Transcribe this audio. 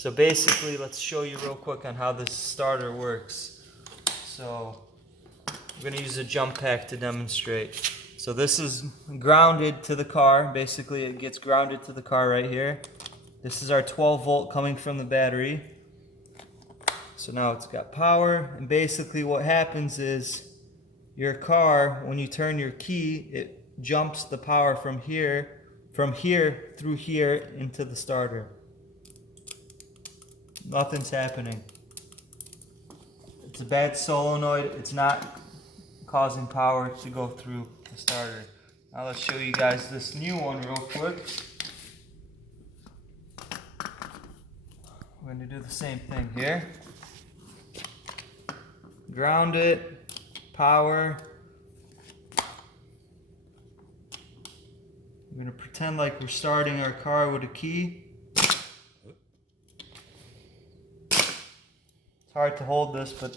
So basically, let's show you real quick on how this starter works. So we're going to use a jump pack to demonstrate. So this is grounded to the car. Basically, it gets grounded to the car right here. This is our 12 volt coming from the battery. So now it's got power, and basically what happens is your car, when you turn your key, it jumps the power from here through here into the starter. Nothing's happening. It's a bad solenoid. It's not causing power to go through the starter. Now let's show you guys this new one real quick. We're going to do the same thing here. Ground it, power. We're going to pretend like we're starting our car with a key. It's hard to hold this, but